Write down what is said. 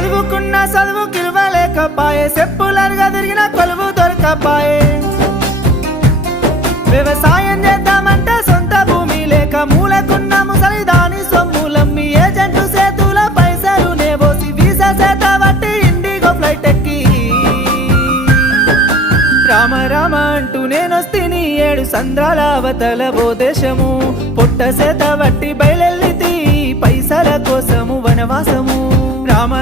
చదువుకున్న చదువు కిలువలేకపాయే, చెప్పులరుగా తిరిగిన కొలువు దొరకపాయే. వ్యవసాయం చేద్దామంటే సొంత భూమి లేక మూలకున్న ముసలి దాని సొమ్ములమ్మి ఏజెంటు చేతుల పైసలు నేబోసి వీసా చేత బట్టి ఇండిగో ఫ్లైట్ ఎక్కి రామ రామ అంటూ నేనొస్తిని 7 సంద్రాల అవతల ఓ దేశము. పొట్ట చేత బట్టి బయలెల్లితి పైసల కోసము వనవాసము. రామ